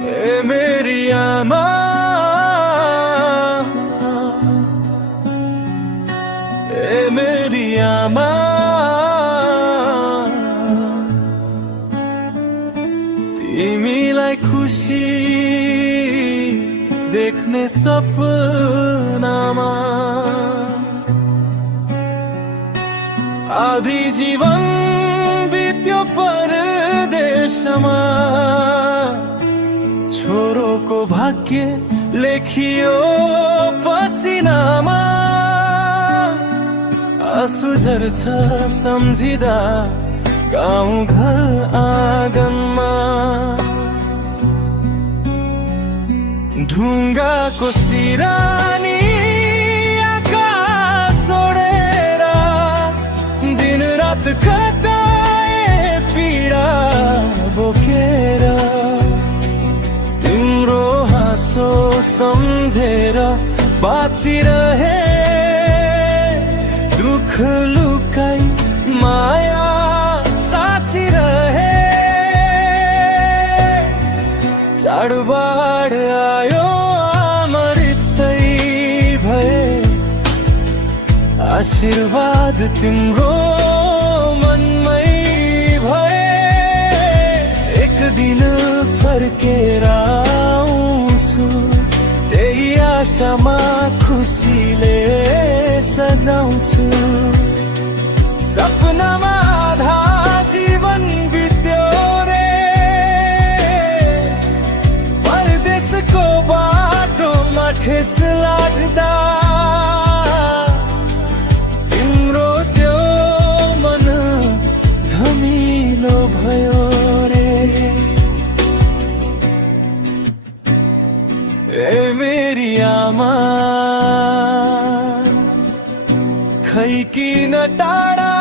ए मेरी आमा, ए मेरी आमा, तिमीलाई खुसी देख्ने सपनामा आधी जीवन बित्यो परदेशमा, छोरोको भाग्य लेखियो पसिनामा। आँसु झर्छ सम्झिँदा गाउँ घर आँगनमा, ढुङ्गाको सिरानी आकाश छोडेर दिन रात कताए पीडा बोकेर, तिम्रो हाँसो सम्झेर बाँचिरहे, दुःख लुकाई माया साथी रहे। चाडबाड आयो अमृतै भए, आशीर्वाद तिम्रो मनमै भए। एक दिन फर्केर आउँछु, त्यही आशामा खुसीले सजाउँछु। सपनामा आधा जीवन बित्यो रे, परदेशको बाटोमा ठेस लाग्दा, तिम्रो त्यो मन धमिलो भयो रे। ए मेरी आमा, खै किन टाढा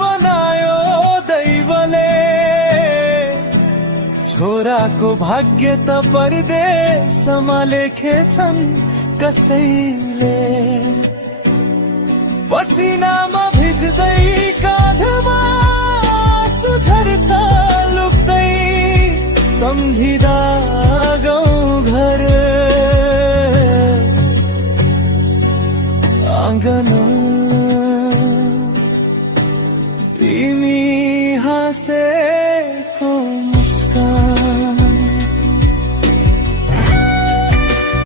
बनायो दैवले, छोराको भाग्य त परदेशमा लेखेछन् कसैले। पसिनामा भिज्दै काँधमा सुझर्छ लुक्दै, सम्झिँदा गाउँ घर आँगन